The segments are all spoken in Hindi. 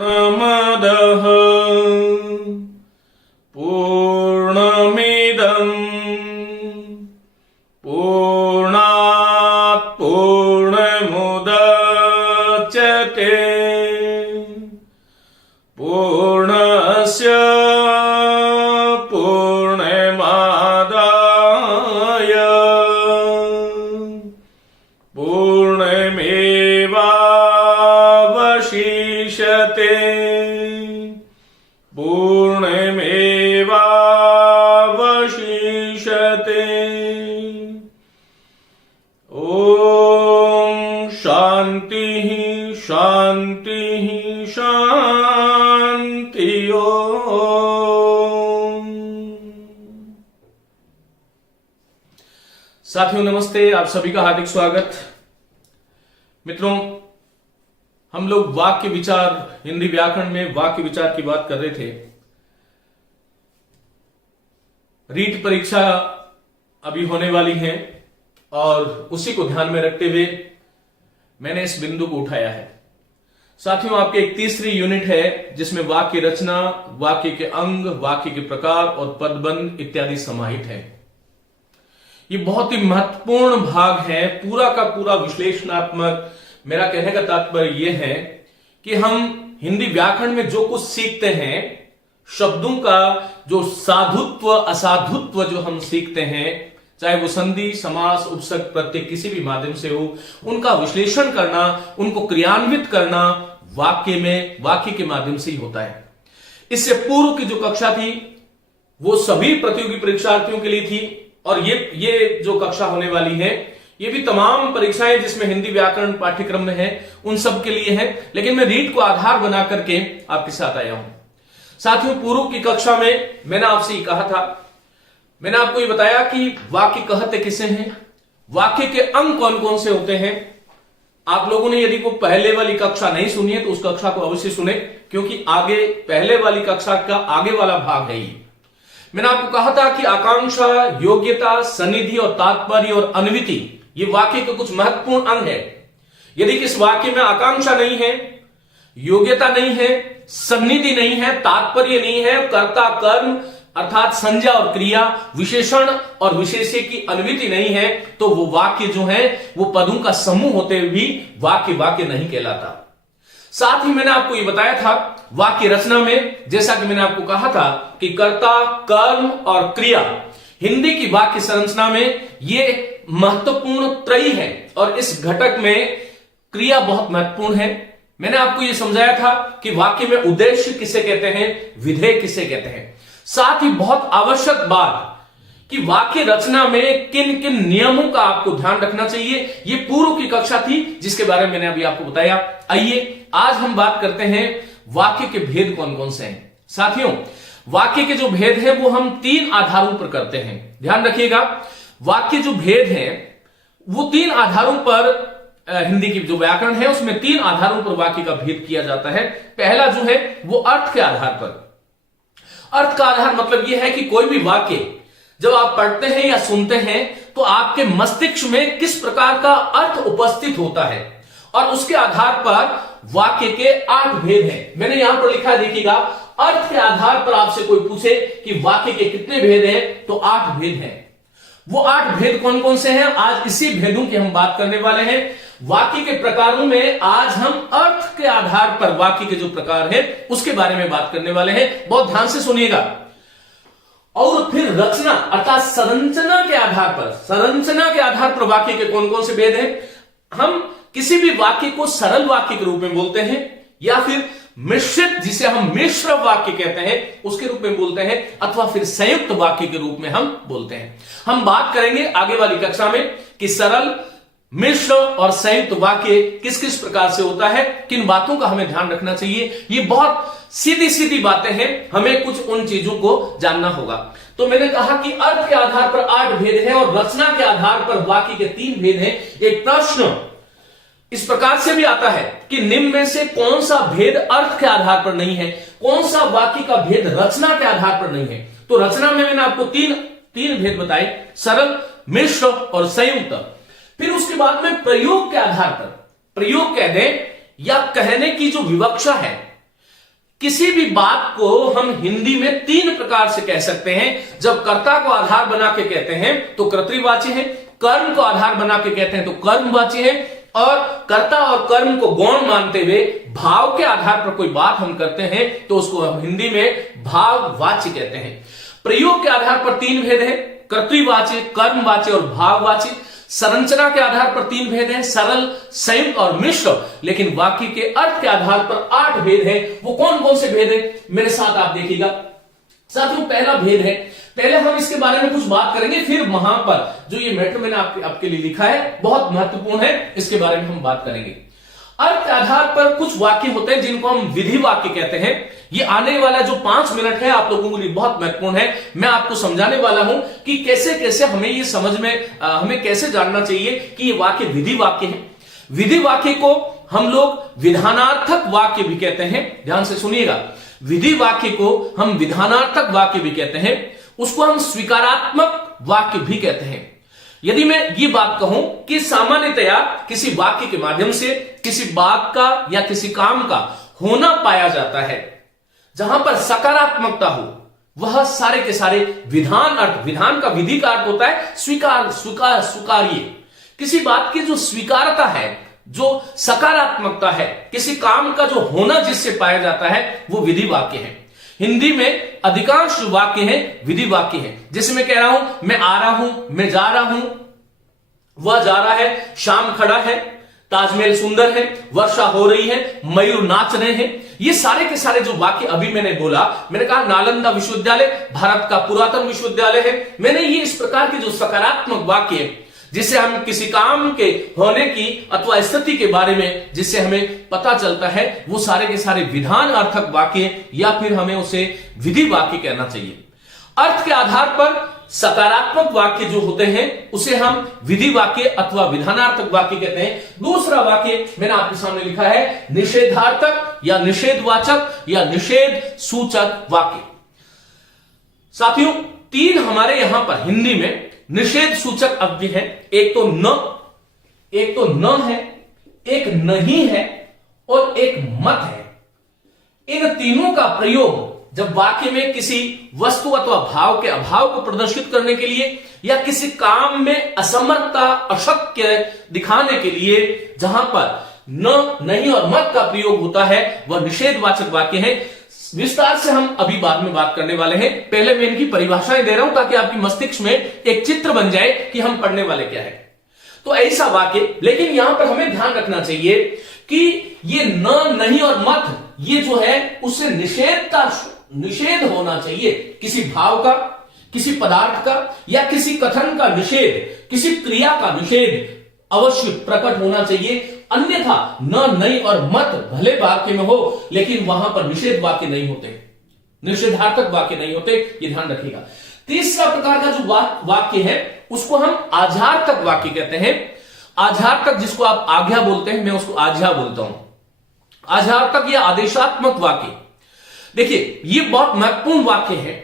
पूर्णमदः पूर्णमिदं पूर्णात् पूर्णमुदच्यते पूर्णस्य पूर्णमादाय पूर्णमेवावशिष्यते पूर्णमेवावशिष्यते। ओम शांति शांति शांति। ओम साथियों नमस्ते, आप सभी का हार्दिक स्वागत। मित्रों, हम लोग वाक्य विचार, हिंदी व्याकरण में वाक्य विचार की बात कर रहे थे। रीट परीक्षा अभी होने वाली है और उसी को ध्यान में रखते हुए मैंने इस बिंदु को उठाया है। साथियों, आपके एक तीसरी यूनिट है जिसमें वाक्य रचना, वाक्य के अंग, वाक्य के प्रकार और पदबंध इत्यादि समाहित है। ये बहुत ही महत्वपूर्ण भाग है, पूरा का पूरा विश्लेषणात्मक। मेरा कहने का तात्पर्य यह है कि हम हिंदी व्याकरण में जो कुछ सीखते हैं, शब्दों का जो साधुत्व असाधुत्व जो हम सीखते हैं, चाहे वो संधि, समास, उपसर्ग, प्रत्यय किसी भी माध्यम से हो, उनका विश्लेषण करना, उनको क्रियान्वित करना वाक्य के माध्यम से ही होता है। इससे पूर्व की जो कक्षा थी वो सभी प्रतियोगी परीक्षार्थियों के लिए थी और ये जो कक्षा होने वाली है ये भी तमाम परीक्षाएं जिसमें हिंदी व्याकरण पाठ्यक्रम में है उन सब के लिए है, लेकिन मैं रीट को आधार बना करके आपके साथ आया हूं। साथियों, पूर्व की कक्षा में मैंने आपसे ये कहा था, मैंने आपको ये बताया कि वाक्य कहते किसे हैं, वाक्य के अंग कौन कौन से होते हैं। आप लोगों ने यदि को पहले वाली कक्षा नहीं सुनी है तो उस कक्षा को अवश्य सुने, क्योंकि आगे पहले वाली कक्षा का आगे वाला भाग है ये। मैंने आपको कहा था कि आकांक्षा, योग्यता, सन्निधि और तात्पर्य और अन्विति ये वाक्य के कुछ महत्वपूर्ण अंग है। यदि किस वाक्य में आकांक्षा नहीं है, योग्यता नहीं है, सन्निधि नहीं है, तात्पर्य नहीं है, कर्ता कर्म अर्थात संज्ञा और क्रिया, विशेषण और विशेष्य की अन्विति नहीं है, तो वो वाक्य जो है वो पदों का समूह होते हुए भी वाक्य नहीं कहलाता। साथ ही मैंने आपको ये बताया था वाक्य रचना में, जैसा कि मैंने आपको कहा था कि कर्ता, कर्म और क्रिया हिंदी की वाक्य संरचना में ये महत्वपूर्ण त्रयी है और इस घटक में क्रिया बहुत महत्वपूर्ण है। मैंने आपको यह समझाया था कि वाक्य में उद्देश्य किसे कहते हैं, विधेय किसे कहते हैं। साथ ही बहुत आवश्यक बात कि वाक्य रचना में किन किन नियमों का आपको ध्यान रखना चाहिए, यह पूर्व की कक्षा थी जिसके बारे में मैंने अभी आपको बताया। आइए आज हम बात करते हैं वाक्य के भेद कौन कौन से हैं। साथियों, वाक्य के जो भेद हैं वो हम 3 आधारों पर करते हैं। ध्यान रखिएगा, वाक्य जो भेद है वो 3 आधारों पर, हिंदी की जो व्याकरण है उसमें 3 आधारों पर वाक्य का भेद किया जाता है। पहला जो है वो अर्थ के आधार पर। अर्थ का आधार मतलब यह है कि कोई भी वाक्य जब आप पढ़ते हैं या सुनते हैं तो आपके मस्तिष्क में किस प्रकार का अर्थ उपस्थित होता है, और उसके आधार पर वाक्य के 8 भेद हैं। मैंने यहां पर लिखा है, देखिएगा, अर्थ के आधार पर आपसे कोई पूछे कि वाक्य के कितने भेद हैं तो 8 भेद हैं। वो 8 भेद कौन कौन से हैं, आज इसी भेदों की हम बात करने वाले हैं। वाक्य के प्रकारों में आज हम अर्थ के आधार पर वाक्य के जो प्रकार है उसके बारे में बात करने वाले हैं। बहुत ध्यान से सुनिएगा। और फिर रचना अर्थात संरचना के आधार पर वाक्य के कौन कौन से भेद हैं। हम किसी भी वाक्य को सरल वाक्य के रूप में बोलते हैं या फिर मिश्रित, जिसे हम मिश्र वाक्य कहते हैं, उसके रूप में बोलते हैं, अथवा फिर संयुक्त वाक्य के रूप में हम बोलते हैं। हम बात करेंगे आगे वाली कक्षा में कि सरल, मिश्र और संयुक्त वाक्य किस किस प्रकार से होता है, किन बातों का हमें ध्यान रखना चाहिए। ये बहुत सीधी बातें हैं, हमें कुछ उन चीजों को जानना होगा। तो मैंने कहा कि अर्थ के आधार पर 8 भेद हैं और रचना के आधार पर वाक्य के 3 भेद हैं। एक प्रश्न इस प्रकार से भी आता है कि निम्न में से कौन सा भेद अर्थ के आधार पर नहीं है, कौन सा वाक्य का भेद रचना के आधार पर नहीं है। तो रचना में मैंने आपको तीन भेद बताए, सरल, मिश्र और संयुक्त। फिर उसके बाद में प्रयोग के आधार पर, प्रयोग कह दें या कहने की जो विवक्षा है, किसी भी बात को हम हिंदी में 3 प्रकार से कह सकते हैं। जब कर्ता को आधार बना के कहते हैं तो कर्तृवाची है, कर्म को आधार बना के कहते हैं तो कर्मवाची है, और कर्ता और कर्म को गौण मानते हुए भाव के आधार पर कोई बात हम करते हैं तो उसको हम हिंदी में भाववाची कहते हैं। प्रयोग के आधार पर 3 भेद है, कर्तृवाची, कर्मवाची और भाववाची। संरचना के आधार पर 3 भेद हैं, सरल, संयुक्त और मिश्र। लेकिन वाक्य के अर्थ के आधार पर 8 भेद हैं। वो कौन कौन से भेद हैं मेरे साथ आप देखिएगा। साथियों, पहला भेद है, पहले हम इसके बारे में कुछ बात करेंगे, फिर वहां पर जो ये मैटर मैंने आपके लिए लिखा है बहुत महत्वपूर्ण है, इसके बारे में हम बात करेंगे। अर्थ के आधार पर कुछ वाक्य होते हैं जिनको हम विधि वाक्य कहते हैं। ये आने वाला जो 5 मिनट है आप लोगों के लिए बहुत महत्वपूर्ण है। मैं आपको समझाने वाला हूं कि कैसे कैसे हमें ये समझ में हमें कैसे जानना चाहिए कि ये वाक्य विधि वाक्य है। विधि वाक्य को हम लोग विधानार्थक वाक्य भी कहते हैं। ध्यान से सुनिएगा, विधि वाक्य को हम विधानार्थक वाक्य भी कहते हैं, उसको हम स्वीकारात्मक वाक्य भी कहते हैं। यदि मैं ये बात कहूं कि सामान्यतया किसी वाक्य के माध्यम से किसी बात का या किसी काम का होना पाया जाता है, जहां पर सकारात्मकता हो, वह सारे के सारे विधान अर्थ, विधान का विधि का अर्थ होता है स्वीकार्य। किसी बात की जो स्वीकारता है, जो सकारात्मकता है, किसी काम का जो होना जिससे पाया जाता है, वो विधि वाक्य है। हिंदी में अधिकांश वाक्य हैं विधि वाक्य हैं। जैसे मैं कह रहा हूं, मैं आ रहा हूं, मैं जा रहा हूं, वह जा रहा है, शाम खड़ा है, ताजमहल सुंदर है, वर्षा हो रही है, मयूर नाच रहे हैं। ये सारे के सारे जो वाक्य अभी मैंने बोला, मैंने कहा नालंदा विश्वविद्यालय भारत का पुरातन विश्वविद्यालय है। मैंने ये इस प्रकार के जो सकारात्मक वाक्य जिससे हम किसी काम के होने की अथवा स्थिति के बारे में जिससे हमें पता चलता है, वो सारे के सारे विधान अर्थक वाक्य या फिर हमें उसे विधि वाक्य कहना चाहिए। अर्थ के आधार पर सकारात्मक वाक्य जो होते हैं उसे हम विधि वाक्य अथवा विधानार्थक वाक्य कहते हैं। दूसरा वाक्य मैंने आपके सामने लिखा है निषेधार्थक या निषेधवाचक या निषेध सूचक वाक्य। साथियों, 3 हमारे यहां पर हिंदी में निषेध सूचक अव्यय है। एक तो न है, एक नहीं है और एक मत है। इन तीनों का प्रयोग जब वाक्य में किसी वस्तु अथवा भाव के अभाव को प्रदर्शित करने के लिए या किसी काम में असमर्थता, अशक्य दिखाने के लिए जहां पर न, नहीं और मत का प्रयोग होता है, वह निषेधवाचक वाक्य है। विस्तार से हम अभी बाद में बात करने वाले हैं। पहले मैं इनकी परिभाषाएं दे रहा हूं ताकि आपकी मस्तिष्क में एक चित्र बन जाए कि हम पढ़ने वाले क्या है। तो ऐसा वाक्य, लेकिन यहां पर हमें ध्यान रखना चाहिए कि ये न, नहीं और मत, ये जो है उससे निषेध होना चाहिए। किसी भाव का, किसी पदार्थ का या किसी कथन का निषेध, किसी क्रिया का निषेध अवश्य प्रकट होना चाहिए। अन्यथा न, नहीं और मत भले वाक्य में हो लेकिन वहां पर निषेध वाक्य नहीं होते, निषेधार्थक वाक्य नहीं होते, ये ध्यान रखिएगा। तीसरा प्रकार का जो वाक्य है उसको हम आज्ञार्थक वाक्य कहते हैं। आज्ञार्थक जिसको आप आज्ञा बोलते हैं, मैं उसको आज्ञा बोलता हूं। आज्ञार्थक या आदेशात्मक वाक्य, देखिए ये बहुत महत्वपूर्ण वाक्य है।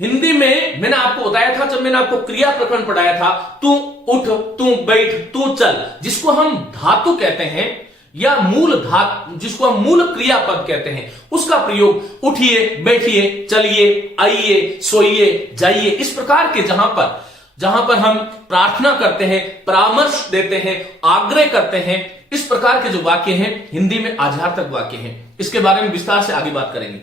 हिंदी में मैंने आपको बताया था, जब मैंने आपको क्रिया प्रकरण पढ़ाया था, तू उठ, तू बैठ, तू चल, जिसको हम धातु कहते हैं या मूल धातु, जिसको हम मूल क्रियापद कहते हैं, उसका प्रयोग उठिए, बैठिए, चलिए, आइए, सोइए, जाइए, इस प्रकार के जहां पर हम प्रार्थना करते हैं, परामर्श देते हैं, आग्रह करते हैं, इस प्रकार के जो वाक्य हैं हिंदी में आज्ञार्थक वाक्य हैं। इसके बारे में विस्तार से आगे बात करेंगे।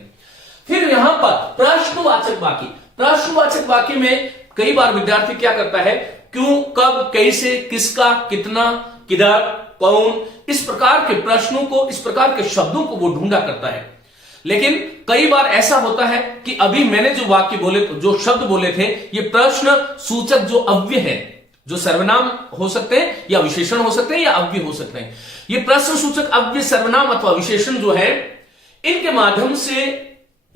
फिर यहां पर प्रश्नवाचक वाक्य। प्रश्नवाचक वाक्य में कई बार विद्यार्थी क्या करता है, क्यों, कब, कैसे, किसका, कितना, किधर, कौन, इस प्रकार के प्रश्नों को, इस प्रकार के शब्दों को वो ढूंढा करता है। लेकिन कई बार ऐसा होता है कि अभी मैंने जो वाक्य बोले, जो शब्द बोले थे, ये प्रश्न सूचक जो अव्यय है, जो सर्वनाम हो सकते हैं या विशेषण हो सकते हैं या अव्यय हो सकते हैं, ये प्रश्न सूचक अव्यय, सर्वनाम अथवा विशेषण जो है, इनके माध्यम से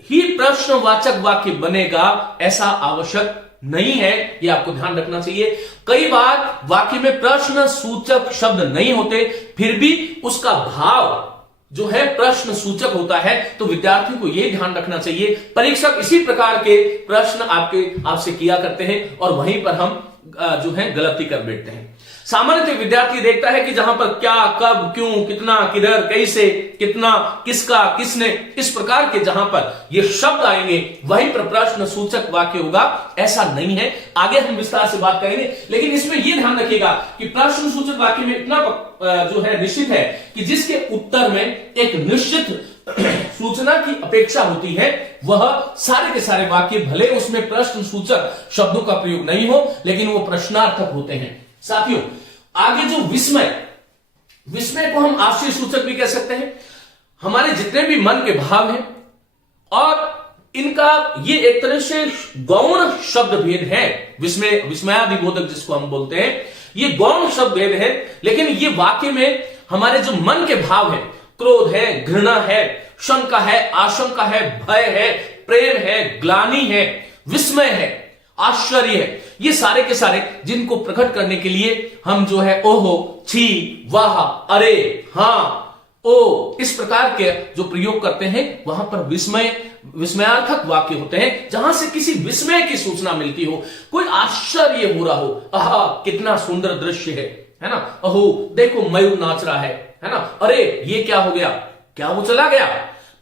ही प्रश्नवाचक वाक्य बनेगा ऐसा आवश्यक नहीं है, ये आपको ध्यान रखना चाहिए। कई बार वाक्य में प्रश्न सूचक शब्द नहीं होते, फिर भी उसका भाव जो है प्रश्न सूचक होता है, तो विद्यार्थियों को यह ध्यान रखना चाहिए। परीक्षक इसी प्रकार के प्रश्न आपसे किया करते हैं और वहीं पर हम जो है गलती कर बैठते हैं। सामान्यतः विद्यार्थी देखता है कि जहां पर क्या, कब, क्यों, कितना, किधर, कैसे, कितना, किसका, किसने, इस प्रकार के जहां पर ये शब्द आएंगे वहीं पर प्रश्न सूचक वाक्य होगा। ऐसा नहीं है, आगे हम विस्तार से बात करेंगे। लेकिन इसमें यह ध्यान रखिएगा कि प्रश्न सूचक वाक्य में इतना जो है निश्चित है कि जिसके उत्तर में एक निश्चित सूचना की अपेक्षा होती है, वह सारे के सारे वाक्य भले उसमें प्रश्न सूचक शब्दों का प्रयोग नहीं हो, लेकिन वो प्रश्नार्थक होते हैं। साथियों, आगे जो विस्मय को हम आश्चर्य सूचक भी कह सकते हैं। हमारे जितने भी मन के भाव हैं और इनका ये एक तरह से गौण शब्द भेद है, विस्मयादिबोधक जिसको हम बोलते हैं, ये गौण शब्द भेद है। लेकिन ये वाक्य में हमारे जो मन के भाव है, क्रोध है, घृणा है, शंका है, आशंका है, भय है, प्रेम है, ग्लानि है, विस्मय है, आश्चर्य है, ये सारे के सारे जिनको प्रकट करने के लिए हम जो है ओहो, छी, वाह, अरे, हां, ओ, इस प्रकार के जो प्रयोग करते हैं, वहां पर विस्मयार्थक वाक्य होते हैं, जहां से किसी विस्मय की सूचना मिलती हो, कोई आश्चर्य हो रहा हो, आहा कितना सुंदर दृश्य है ना, अहो देखो मयूर नाच रहा है ना, अरे ये क्या हो गया, क्या वो चला गया।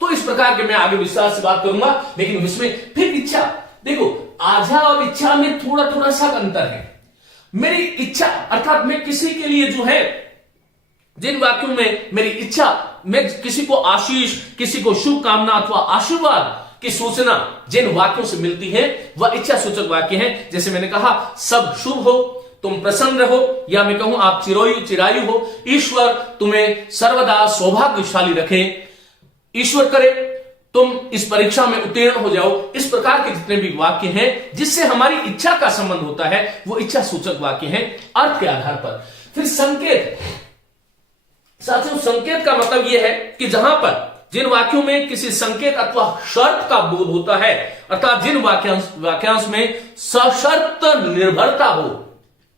तो इस प्रकार के मैं आगे विस्तार से बात करूंगा। लेकिन विस्मय, फिर इच्छा, देखो आशा और इच्छा में थोड़ा थोड़ा सा अंतर है। मेरी इच्छा अर्थात मैं किसी के लिए जो है, जिन वाक्यों में मेरी इच्छा, मैं किसी को आशीष, किसी को शुभकामना अथवा आशीर्वाद की सूचना जिन वाक्यों से मिलती है, वह इच्छा सूचक वाक्य है। जैसे मैंने कहा, सब शुभ हो, तुम प्रसन्न रहो, या मैं कहूं आप चिरायु हो, ईश्वर तुम्हें सर्वदा सौभाग्यशाली रखे, ईश्वर करे तुम इस परीक्षा में उत्तीर्ण हो जाओ। इस प्रकार के जितने भी वाक्य हैं जिससे हमारी इच्छा का संबंध होता है, वो इच्छा सूचक वाक्य हैं अर्थ के आधार पर। फिर संकेत, साथियों संकेत का मतलब यह है कि जहां पर जिन वाक्यों में किसी संकेत अथवा शर्त का बोध होता है, अर्थात जिन वाक्यांश में सशर्त निर्भरता हो,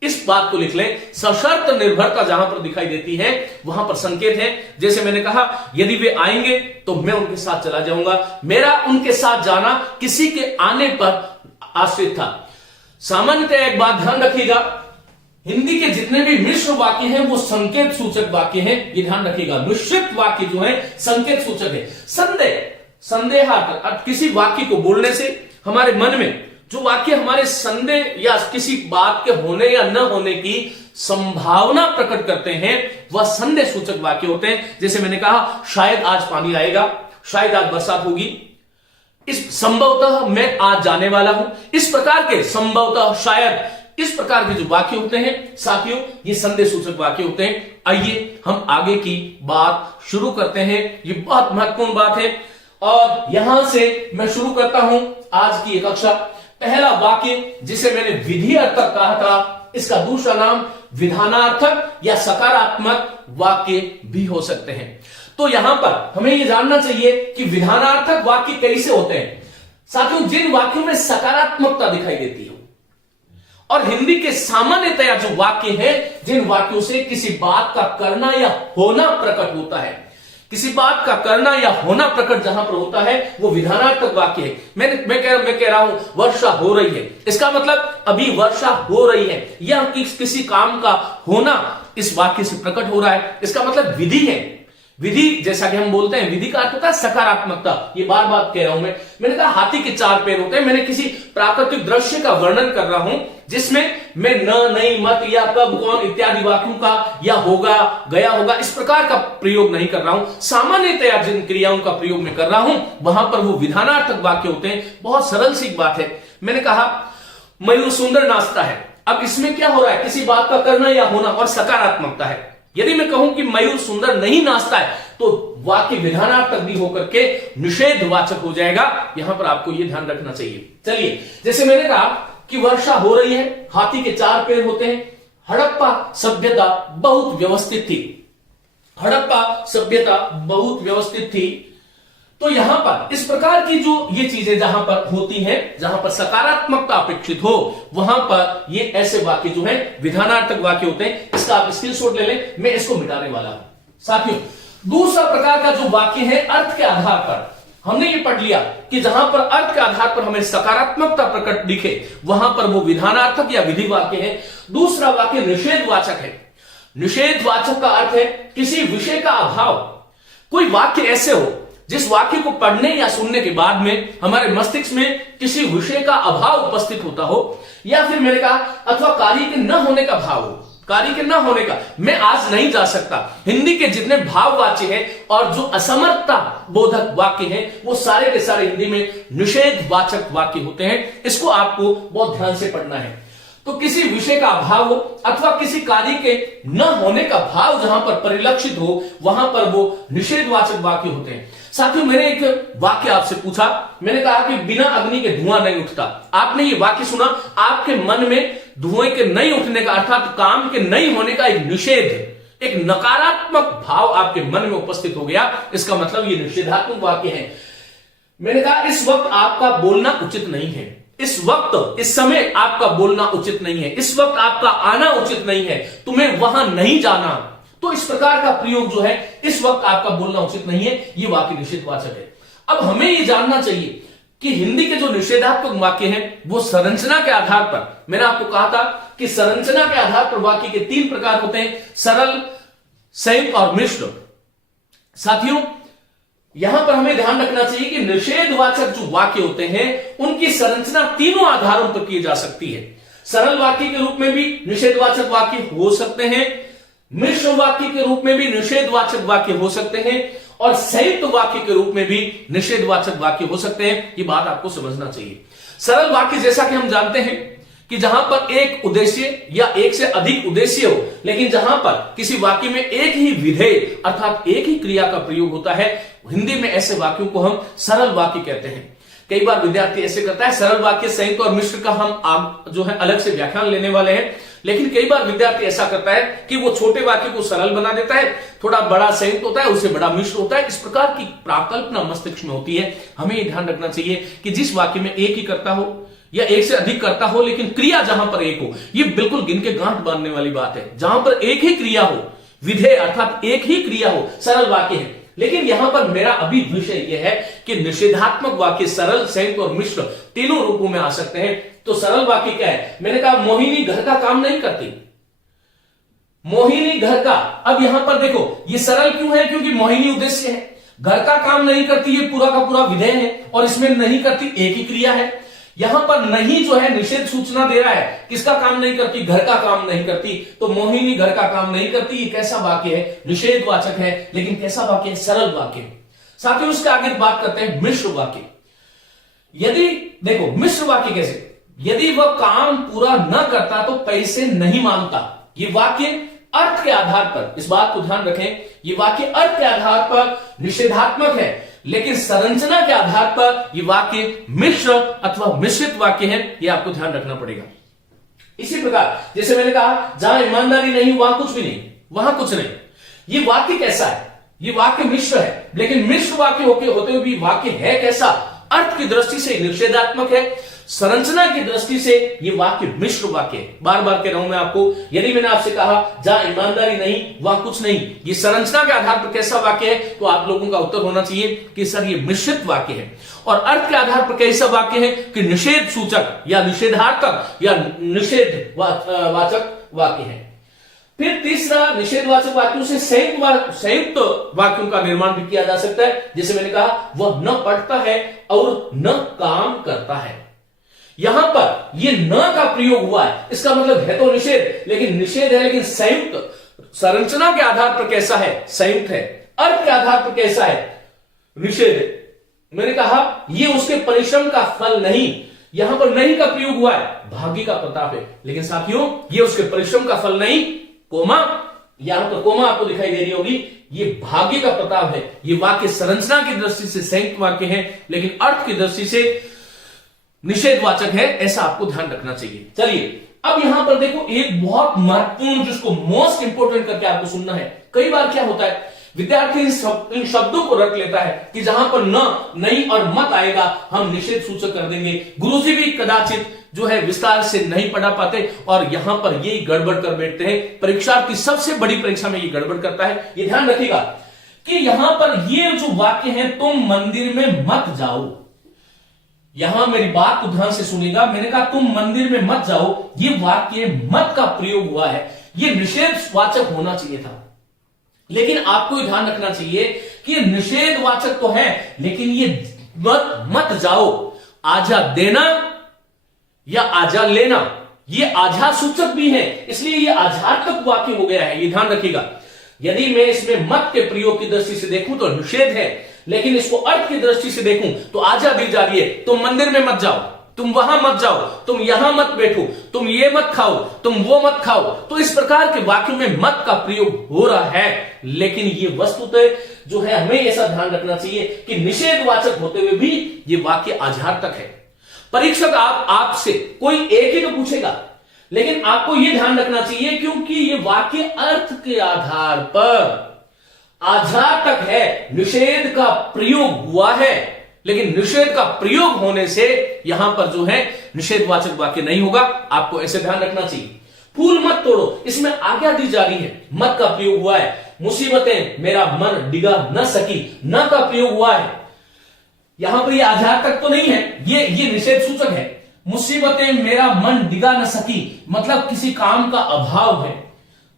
इस बात को लिख लें, सशर्त निर्भरता जहां पर दिखाई देती है वहां पर संकेत है। जैसे मैंने कहा, यदि वे आएंगे तो मैं उनके साथ चला जाऊंगा, मेरा उनके साथ जाना किसी के आने पर आश्रित था। सामान्यतः एक बात ध्यान रखिएगा, हिंदी के जितने भी मिश्र वाक्य हैं वो संकेत सूचक वाक्य हैं, ये ध्यान रखिएगा। मिश्रित वाक्य जो है संकेत सूचक है। संदेहार्थ, किसी वाक्य को बोलने से हमारे मन में जो वाक्य हमारे संदेह या किसी बात के होने या न होने की संभावना प्रकट करते हैं, वह संदेह सूचक वाक्य होते हैं। जैसे मैंने कहा, शायद आज पानी आएगा, शायद आज बरसात होगी, इस संभवतः मैं आज जाने वाला हूं, इस प्रकार के संभवतः, शायद, इस प्रकार के जो वाक्य होते हैं साथियों, ये संदेह सूचक वाक्य होते हैं। आइए हम आगे की बात शुरू करते हैं, ये बहुत महत्वपूर्ण बात है और यहां से मैं शुरू करता हूं आज की कक्षा। पहला वाक्य जिसे मैंने विधि अर्थक कहा था, इसका दूसरा नाम विधानार्थक या सकारात्मक वाक्य भी हो सकते हैं। तो यहां पर हमें यह जानना चाहिए कि विधानार्थक वाक्य कैसे होते हैं। साथियों, जिन वाक्यों में सकारात्मकता दिखाई देती हो, और हिंदी के सामान्यतया जो वाक्य हैं, जिन वाक्यों से किसी बात का करना या होना प्रकट होता है, किसी बात का करना या होना प्रकट जहां पर होता है, वो विधानार्थक वाक्य है। मैं कह रहा हूं वर्षा हो रही है, इसका मतलब अभी वर्षा हो रही है, या किसी काम का होना इस वाक्य से प्रकट हो रहा है, इसका मतलब विधि है। विधि, जैसा कि हम बोलते हैं, विधि का अर्थ होता है सकारात्मकता। ये बार बार कह रहा हूं मैंने कहा हाथी के 4 पैर होते हैं। मैंने किसी प्राकृतिक दृश्य का वर्णन कर रहा हूं जिसमें मैं न, नहीं, मत या कब, कौन इत्यादि वाक्यों का या होगा, गया होगा, इस प्रकार का प्रयोग नहीं कर रहा हूं। सामान्यतया जिन क्रियाओं का प्रयोग मैं कर रहा हूं वहां पर वो विधानार्थक वाक्य होते हैं। बहुत सरल सी बात है। मैंने कहा मयूर सुंदर नाचता है, अब इसमें क्या हो रहा है, किसी बात का करना या होना और सकारात्मकता है। यदि मैं कहूं कि मयूर सुंदर नहीं नाचता है, तो वाक्य विधानार्थक भी होकर के निषेधवाचक हो जाएगा। यहां पर आपको यह ध्यान रखना चाहिए। चलिए, जैसे मैंने कहा कि वर्षा हो रही है, हाथी के 4 पैर होते हैं। हड़प्पा सभ्यता बहुत व्यवस्थित थी, हड़प्पा सभ्यता बहुत व्यवस्थित थी। तो यहां पर इस प्रकार की जो ये चीजें जहां पर होती हैं, जहां पर सकारात्मकता अपेक्षित हो, वहां पर ये ऐसे वाक्य जो है विधानार्थक वाक्य होते हैं। इसका आप स्क्रीनशॉट ले लें, मैं इसको मिटाने वाला हूं। साथियों, दूसरा प्रकार का जो वाक्य है अर्थ के आधार पर, हमने ये पढ़ लिया कि जहां पर अर्थ के आधार पर हमें सकारात्मकता प्रकट दिखे वहां पर वो विधानार्थक या विधि वाक्य है। दूसरा वाक्य निषेधवाचक है। निषेधवाचक का अर्थ है किसी विषय का अभाव। कोई वाक्य ऐसे हो जिस वाक्य को पढ़ने या सुनने के बाद में हमारे मस्तिष्क में किसी विषय का अभाव उपस्थित होता हो, या फिर मैंने कहा अथवा कार्य के न होने का भाव हो। कार्य के न होने का, मैं आज नहीं जा सकता। हिंदी के जितने भाववाची हैं और जो असमर्थता बोधक वाक्य हैं वो सारे के सारे हिंदी में निषेधवाचक वाक्य होते हैं। इसको आपको बहुत ध्यान से पढ़ना है। तो किसी विषय का अभाव हो अथवा किसी कार्य के न होने का भाव जहां पर परिलक्षित हो वहां पर वो निषेधवाचक वाक्य होते हैं। साथियों, मैंने एक वाक्य आपसे पूछा, मैंने कहा कि बिना अग्नि के धुआं नहीं उठता। आपने ये वाक्य सुना, आपके मन में धुएं के नहीं उठने का अर्थात काम के नहीं होने का एक निषेध, एक नकारात्मक भाव आपके मन में उपस्थित हो गया। इसका मतलब ये निषेधात्मक वाक्य है। मैंने कहा इस वक्त आपका बोलना उचित नहीं है। इस वक्त, इस समय आपका बोलना उचित नहीं है। इस वक्त आपका आना उचित नहीं है। तुम्हें वहां नहीं जाना। तो इस प्रकार का प्रयोग जो है, इस वक्त आपका बोलना उचित नहीं है, ये वाक्य निषेधवाचक है। अब हमें ये जानना चाहिए कि हिंदी के जो निषेधात्मक वाक्य हैं वो संरचना के आधार पर, मैंने आपको कहा था कि संरचना के आधार पर वाक्य के 3 प्रकार होते हैं, सरल, संयुक्त और मिश्र। साथियों, यहां पर हमें ध्यान रखना चाहिए कि निषेधवाचक जो वाक्य होते हैं उनकी संरचना तीनों आधारों पर की जा सकती है। सरल वाक्य के रूप में भी निषेधवाचक वाक्य हो सकते हैं, मिश्र वाक्य के रूप में भी निषेधवाचक वाक्य हो सकते हैं, और संयुक्त वाक्य के रूप में भी निषेधवाचक वाक्य हो सकते हैं। ये बात आपको समझना चाहिए। सरल वाक्य जैसा कि हम जानते हैं कि जहां पर एक उद्देश्य या एक से अधिक उद्देश्य हो, लेकिन जहां पर किसी वाक्य में एक ही विधेय अर्थात एक ही क्रिया का प्रयोग होता है, हिंदी में ऐसे वाक्यों को हम सरल वाक्य कहते हैं। कई बार विद्यार्थी ऐसे करता है, सरल वाक्य, संयुक्त और मिश्र का हम जो है अलग से व्याख्यान लेने वाले हैं। लेकिन कई बार विद्यार्थी ऐसा करता है कि वो छोटे वाक्य को सरल बना देता है, थोड़ा बड़ा संयुक्त होता है, उससे बड़ा मिश्र होता है। इस प्रकार की प्राकल्पना मस्तिष्क में होती है। हमें ये ध्यान रखना चाहिए कि जिस वाक्य में एक ही करता हो या एक से अधिक करता हो लेकिन क्रिया जहां पर एक हो, ये बिल्कुल गिन के गांठ बांधने वाली बात है। जहां पर एक ही क्रिया हो, विधेय अर्थात एक ही क्रिया हो, सरल वाक्य है। लेकिन यहां पर मेरा अभी विषय यह है कि निषेधात्मक वाक्य सरल, संयुक्त और मिश्र तीनों रूपों में आ सकते हैं। तो सरल वाक्य क्या है? मैंने कहा मोहिनी घर का काम नहीं करती। मोहिनी घर का, अब यहां पर देखो ये सरल क्यों है? क्योंकि मोहिनी उद्देश्य है। घर का काम नहीं करती, ये पूरा का पूरा विधेय है और इसमें नहीं करती एक ही क्रिया है। यहां पर नहीं जो है निषेध सूचना दे रहा है, किसका काम नहीं करती? घर का काम नहीं करती। तो मोहिनी घर का काम नहीं करती, ये कैसा वाक्य है? निषेधवाचक है। लेकिन कैसा वाक्य है? सरल वाक्य। साथियों, उसके आगे बात करते हैं मिश्र वाक्य। यदि देखो मिश्र वाक्य कैसे, यदि वह काम पूरा न करता तो पैसे नहीं मांगता। ये वाक्य अर्थ के आधार पर, इस बात को ध्यान रखें, ये वाक्य अर्थ के आधार पर निषेधात्मक है, लेकिन संरचना के आधार पर यह वाक्य मिश्र अथवा मिश्रित वाक्य है। यह आपको ध्यान रखना पड़ेगा। इसी प्रकार जैसे मैंने कहा, जहां ईमानदारी नहीं वहां कुछ भी नहीं, वहां कुछ नहीं। यह वाक्य कैसा है? यह वाक्य मिश्र है, लेकिन मिश्र वाक्य होते हुए भी वाक्य है कैसा? अर्थ की दृष्टि से निषेधात्मक है, संरचना की दृष्टि से यह वाक्य मिश्र वाक्य है। बार बार कह रहा हूं मैं आपको, यदि मैंने आपसे कहा जहां ईमानदारी नहीं वहां कुछ नहीं, ये संरचना के आधार पर कैसा वाक्य है, तो आप लोगों का उत्तर होना चाहिए कि सर ये मिश्रित वाक्य है। और अर्थ के आधार पर कैसा वाक्य है कि निषेध सूचक या निषेधार्थक या निषेध वाचक वाक्य है। फिर तीसरा, निषेधवाचक वाक्यों से संयुक्त वाक्यों का निर्माण भी किया जा सकता है। जैसे मैंने कहा, वह न पढ़ता है और न काम करता है। यहां पर यह न का प्रयोग हुआ है, इसका मतलब है तो निषेध, लेकिन निषेध है लेकिन संयुक्त। संरचना के आधार पर कैसा है? संयुक्त है। अर्थ के आधार पर कैसा है? निषेध है। मैंने कहा यह उसके परिश्रम का फल नहीं, यहां पर नहीं का प्रयोग हुआ है, भाग्य का प्रताप है। लेकिन साथियों, यह उसके परिश्रम का फल नहीं, कोमा, यहां पर कोमा आपको दिखाई दे रही होगी, ये भाग्य का प्रताप है। ये वाक्य संरचना की दृष्टि से संयुक्त वाक्य है, लेकिन अर्थ की दृष्टि से निषेधवाचक है। ऐसा आपको ध्यान रखना चाहिए। चलिए, अब यहां पर देखो एक बहुत महत्वपूर्ण, जिसको मोस्ट इंपोर्टेंट करके आपको सुनना है। कई बार क्या होता है, विद्यार्थी इन शब्दों को रख लेता है कि जहां पर न, नहीं और मत आएगा हम निषेध सूचक कर देंगे। गुरुजी भी कदाचित जो है विस्तार से नहीं पढ़ा पाते और यहां पर यही गड़बड़ कर बैठते हैं। परीक्षार्थी सबसे बड़ी परीक्षा में ये गड़बड़ करता है। ये ध्यान रखिएगा कि यहां पर ये जो वाक्य है, तुम मंदिर में मत जाओ, यहां मेरी बात को ध्यान से सुनिएगा, मैंने कहा तुम मंदिर में मत जाओ, ये वाक्य मत का प्रयोग हुआ है, ये निषेधवाचक होना चाहिए था। लेकिन आपको ध्यान रखना चाहिए कि निषेधवाचक तो है, लेकिन ये मत जाओ, आजा देना या आजा लेना, ये आजा सूचक भी है, इसलिए ये आजार्थक वाक्य हो गया है, ये ध्यान रखिएगा। यदि मैं इसमें मत के प्रयोग की दृष्टि से देखूं तो निषेध है, लेकिन इसको अर्थ की दृष्टि से देखूं तो आजा दी जा रही है, तुम मंदिर में मत जाओ, तुम वहां मत जाओ, तुम यहां मत बैठो, तुम ये मत खाओ, तुम वो मत खाओ। तो इस प्रकार के वाक्यों में मत का प्रयोग हो रहा है, लेकिन ये वस्तुतः जो है हमें ऐसा ध्यान रखना चाहिए कि निषेधवाचक होते हुए भी ये वाक्य आजार्थक है। परीक्षक आपसे कोई एक ही तो पूछेगा, लेकिन आपको यह ध्यान रखना चाहिए क्योंकि ये वाक्य अर्थ के आधार पर आजार्थक है, निषेध का प्रयोग हुआ है, लेकिन निषेध का प्रयोग होने से यहां पर जो है निषेधवाचक वाक्य नहीं होगा, आपको ऐसे ध्यान रखना चाहिए। फूल मत तोड़ो, इसमें आज्ञा दी जा रही है, मत का प्रयोग हुआ है। मुसीबतें मेरा मन डिगा न सकी, न का प्रयोग हुआ है, यहां पर ये आजार्थक तो नहीं है, ये निषेध सूचक है। मुसीबतें मेरा मन डिगा न सकी मतलब किसी काम का अभाव है,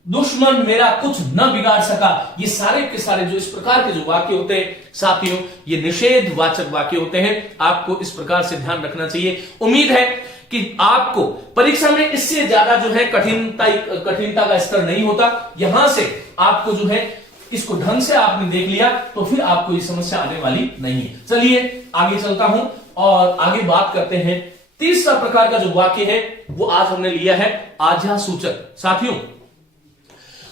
दुश्मन मेरा कुछ न बिगाड़ सका, ये सारे के सारे जो इस प्रकार के जो वाक्य होते हैं साथियों, ये निषेधवाचक वाक्य होते हैं। आपको इस प्रकार से ध्यान रखना चाहिए। उम्मीद है कि आपको परीक्षा में इससे ज्यादा जो है कठिनता का स्तर नहीं होता। यहां से आपको जो है इसको ढंग से आपने देख लिया तो फिर आपको ये समस्या आने वाली नहीं है। चलिए आगे चलता हूं और आगे बात करते हैं। तीसरा प्रकार का जो वाक्य है वो आज हमने लिया है आज्ञा सूचक। साथियों,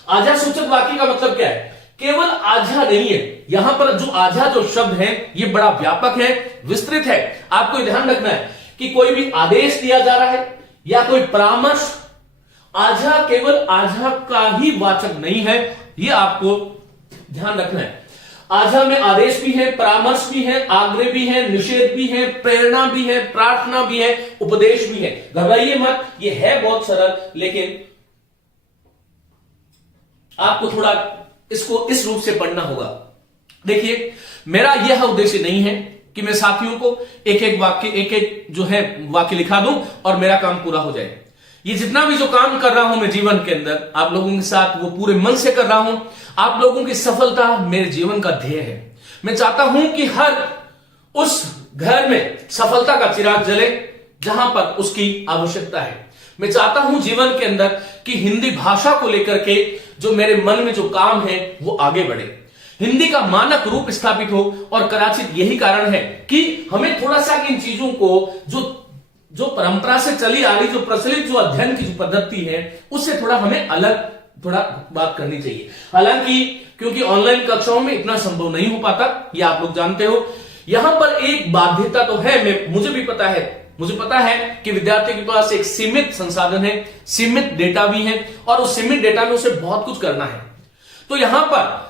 आज्ञा सूचक वाक्य का मतलब क्या है? केवल आज्ञा नहीं है, यहां पर जो आज्ञा जो शब्द है ये बड़ा व्यापक है, विस्तृत है। आपको ध्यान रखना है कि कोई भी आदेश दिया जा रहा है या कोई परामर्श, आज्ञा केवल आज्ञा का ही वाचक नहीं है, ये आपको ध्यान रखना है। आज्ञा में आदेश भी है, परामर्श भी है, आग्रह भी है, निषेध भी है, प्रेरणा भी है, प्रार्थना भी है, उपदेश भी है। घबराइए मत, ये है बहुत सरल, लेकिन आपको थोड़ा इसको इस रूप से पढ़ना होगा। देखिए, मेरा यह उद्देश्य नहीं है कि मैं साथियों को एक एक वाक्य एक एक जो है वाक्य लिखा दूं और मेरा काम पूरा हो जाए। ये जितना भी जो काम कर रहा हूं मैं जीवन के अंदर आप लोगों के साथ, वो पूरे मन से कर रहा हूं। आप लोगों की सफलता मेरे जीवन का ध्येय है। मैं चाहता हूं कि हर उस घर में सफलता का चिराग जले जहां पर उसकी आवश्यकता है। मैं चाहता हूं जीवन के अंदर कि हिंदी भाषा को लेकर के जो मेरे मन में जो काम है वो आगे बढ़े, हिंदी का मानक रूप स्थापित हो। और कदाचित यही कारण है कि हमें थोड़ा सा इन चीजों को जो परंपरा से चली आ रही, जो प्रचलित जो अध्ययन की जो पद्धति है उससे थोड़ा हमें अलग थोड़ा बात करनी चाहिए। हालांकि क्योंकि ऑनलाइन कक्षाओं में इतना संभव नहीं हो पाता, ये आप लोग जानते हो। यहां पर एक बाध्यता तो है, मुझे पता है कि विद्यार्थी के पास एक सीमित संसाधन है, सीमित डेटा भी है, और उस सीमित डेटा में उसे बहुत कुछ करना है। तो यहां पर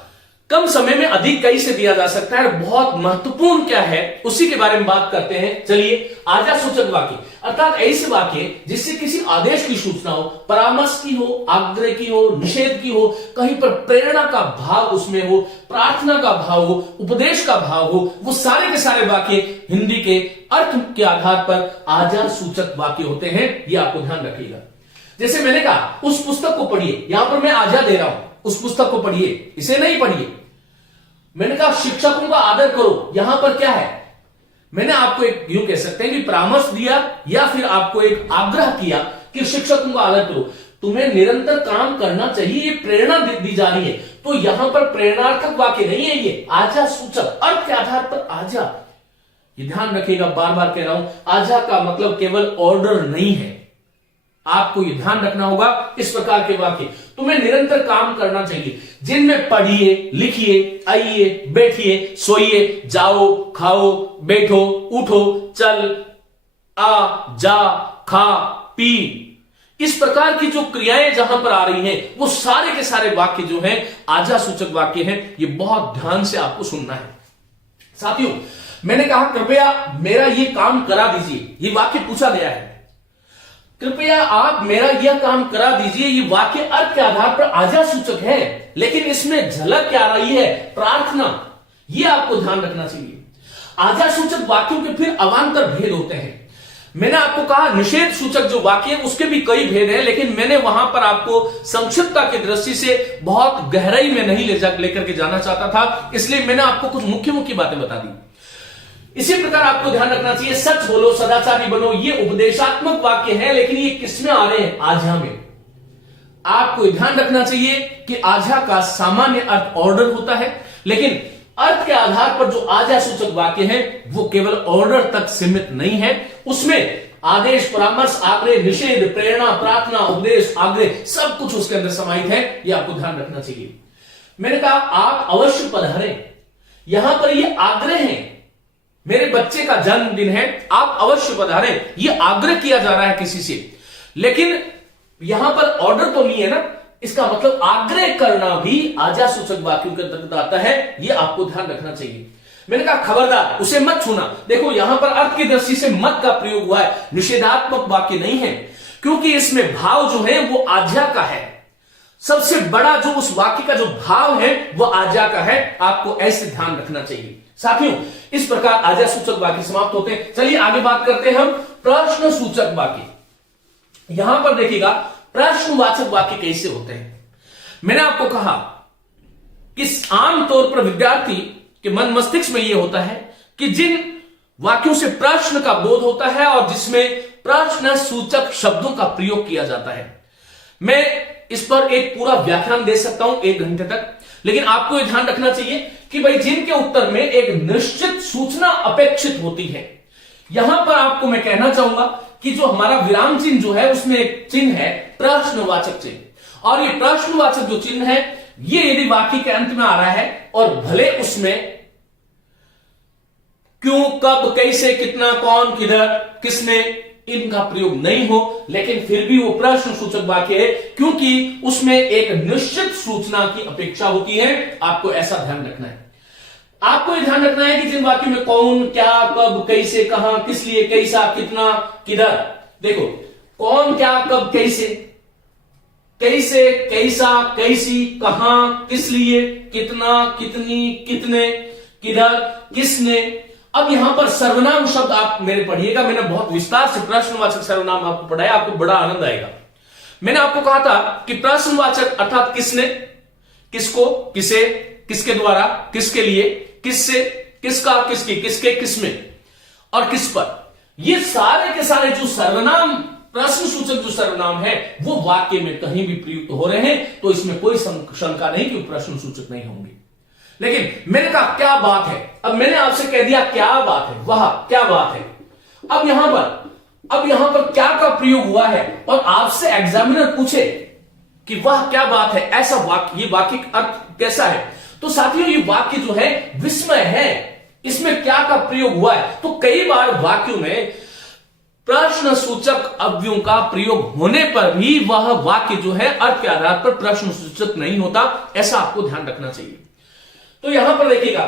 कम समय में अधिक कैसे दिया जा सकता है, बहुत महत्वपूर्ण क्या है उसी के बारे में बात करते हैं। चलिए, आज्ञा सूचक वाक्य अर्थात ऐसे वाक्य जिससे किसी आदेश की सूचना हो, परामर्श की हो, आग्रह की हो, निषेध की हो, कहीं पर प्रेरणा का भाव उसमें हो, प्रार्थना का भाव हो, उपदेश का भाव हो, वो सारे के सारे वाक्य हिंदी के अर्थ के आधार पर आज्ञा सूचक वाक्य होते हैं। ये आपको ध्यान रखिएगा। जैसे मैंने कहा उस पुस्तक को पढ़िए, यहां पर मैं आज्ञा दे रहा हूं, उस पुस्तक को पढ़िए, इसे नहीं पढ़िए। मैंने कहा शिक्षकों का आदर करो, यहां पर क्या है? मैंने आपको एक यूं कह सकते हैं कि परामर्श दिया या फिर आपको एक आग्रह किया कि शिक्षकों का आदर करो, तुम्हें निरंतर काम करना चाहिए, ये प्रेरणा दी जा रही है। तो यहां पर प्रेरणार्थक वाक्य नहीं है, ये आज्ञा सूचक अर्थ के आधार पर आज्ञा। ये ध्यान रखिएगा, बार बार कह रहा हूं, आज्ञा का मतलब केवल ऑर्डर नहीं है। आपको ये ध्यान रखना होगा। इस प्रकार के वाक्य तुम्हें निरंतर काम करना चाहिए, जिनमें पढ़िए, लिखिए, आइए, बैठिए, सोइए, जाओ, खाओ, बैठो, उठो, चल, आ, जा, खा, पी, इस प्रकार की जो क्रियाएं जहां पर आ रही हैं वो सारे के सारे वाक्य जो हैं आज्ञा सूचक वाक्य हैं। ये बहुत ध्यान से आपको सुनना है। साथियों, मैंने कहा कृपया मेरा ये काम करा दीजिए, ये वाक्य पूछा गया है। कृपया आप मेरा यह काम करा दीजिए। ये वाक्य अर्थ के आधार पर आजा सूचक है, लेकिन इसमें झलक क्या आ रही है? प्रार्थना। यह आपको ध्यान रखना चाहिए। आजा सूचक वाक्यों के फिर अवान्तर भेद होते हैं। मैंने आपको कहा निषेध सूचक जो वाक्य है उसके भी कई भेद हैं, लेकिन मैंने वहां पर आपको संक्षिप्तता की दृष्टि से बहुत गहराई में नहीं लेकर के जाना चाहता था, इसलिए मैंने आपको कुछ मुख्य मुख्य बातें बता दी। इसी प्रकार आपको ध्यान रखना चाहिए, सच बोलो, सदाचारी बनो, ये उपदेशात्मक वाक्य है, लेकिन ये किसमें आ रहे हैं? आजा में। आपको ध्यान रखना चाहिए कि आजा का सामान्य अर्थ ऑर्डर होता है, लेकिन अर्थ के आधार पर जो आजा सूचक वाक्य है वो केवल ऑर्डर तक सीमित नहीं है। उसमें आदेश, परामर्श, आग्रह, निषेध, प्रेरणा, प्रार्थना, उपदेश, आग्रह सब कुछ उसके अंदर समाहित है। यह आपको ध्यान रखना चाहिए। मैंने कहा आप अवश्य पधारें, यहां पर यह आग्रह है। मेरे बच्चे का जन्मदिन है, आप अवश्य पधारें, यह आग्रह किया जा रहा है किसी से, लेकिन यहां पर ऑर्डर तो नहीं है ना। इसका मतलब आग्रह करना भी आजा सूचक वाक्यों के अंतर्गत आता है। यह आपको ध्यान रखना चाहिए। मैंने कहा खबरदार उसे मत छूना। देखो यहां पर अर्थ की दृष्टि से मत का प्रयोग हुआ है, निषेधात्मक वाक्य नहीं है, क्योंकि इसमें भाव जो है वो आज्ञा का है। सबसे बड़ा जो उस वाक्य का जो भाव है वो आज्ञा का है। आपको ऐसे ध्यान रखना चाहिए। साथियों, इस प्रकार आज्ञा सूचक वाक्य समाप्त होते हैं। चलिए आगे बात करते हैं हम प्रश्न सूचक वाक्य। यहां पर देखिएगा प्रश्नवाचक वाक्य कैसे होते हैं। मैंने आपको कहा कि आमतौर पर विद्यार्थी के मन मस्तिष्क में यह होता है कि जिन वाक्यों से प्रश्न का बोध होता है और जिसमें प्रश्न सूचक शब्दों का प्रयोग किया जाता है, मैं इस पर एक पूरा व्याख्यान दे सकता हूं 1 घंटे तक, लेकिन आपको यह ध्यान रखना चाहिए कि भाई जिनके उत्तर में एक निश्चित सूचना अपेक्षित होती है। यहां पर आपको मैं कहना चाहूंगा कि जो हमारा विराम चिन्ह जो है उसमें एक चिन्ह है प्रश्नवाचक चिन्ह, और ये प्रश्नवाचक जो चिन्ह है ये यदि वाक्य के अंत में आ रहा है और भले उसमें क्यों, कब, कैसे, कितना, कौन, किधर, किसने, इनका प्रयोग नहीं हो, लेकिन फिर भी वो प्रश्न सूचक वाक्य है, क्योंकि उसमें एक निश्चित सूचना की अपेक्षा होती है। आपको ऐसा ध्यान रखना है। आपको यह ध्यान रखना है कि जिन वाक्यों में कौन, क्या, कब, कैसे, कहां, किस लिए, कैसा, कितना, किधर, देखो कौन, क्या, कब, कैसे, कैसे, कैसा, कैसी, कहां, किस लिए, कितना, कितनी, कितने, किधर, किसने। अब यहां पर सर्वनाम शब्द आप मेरे पढ़िएगा। मैंने बहुत विस्तार से प्रश्नवाचक सर्वनाम आपको पढ़ाया, आपको बड़ा आनंद आएगा। मैंने आपको कहा था कि प्रश्नवाचक अर्थात किसने, किसको, किसे, किसके द्वारा, किसके लिए, किससे, किसका, किसकी, किसके, किसमें और किस पर, ये सारे के सारे जो सर्वनाम, प्रश्न सूचक जो सर्वनाम है वो वाक्य में कहीं भी प्रयुक्त हो रहे हैं, तो इसमें कोई शंका नहीं कि प्रश्न सूचक नहीं होंगे। लेकिन मैंने कहा क्या बात है, अब मैंने आपसे कह दिया क्या बात है, वह क्या बात है। अब यहां पर क्या का प्रयोग हुआ है और आपसे एग्जामिनर पूछे कि वह क्या बात है, ऐसा वाक्य, ये वाक्य का अर्थ कैसा है, तो साथियों ये वाक्य जो है विस्मय है, इसमें क्या का प्रयोग हुआ है। तो कई बार वाक्यों में प्रश्न सूचक अवयवों का प्रयोग होने पर भी वह वाक्य जो है अर्थ के आधार पर प्रश्न सूचक नहीं होता, ऐसा आपको ध्यान रखना चाहिए। तो यहां पर देखिएगा,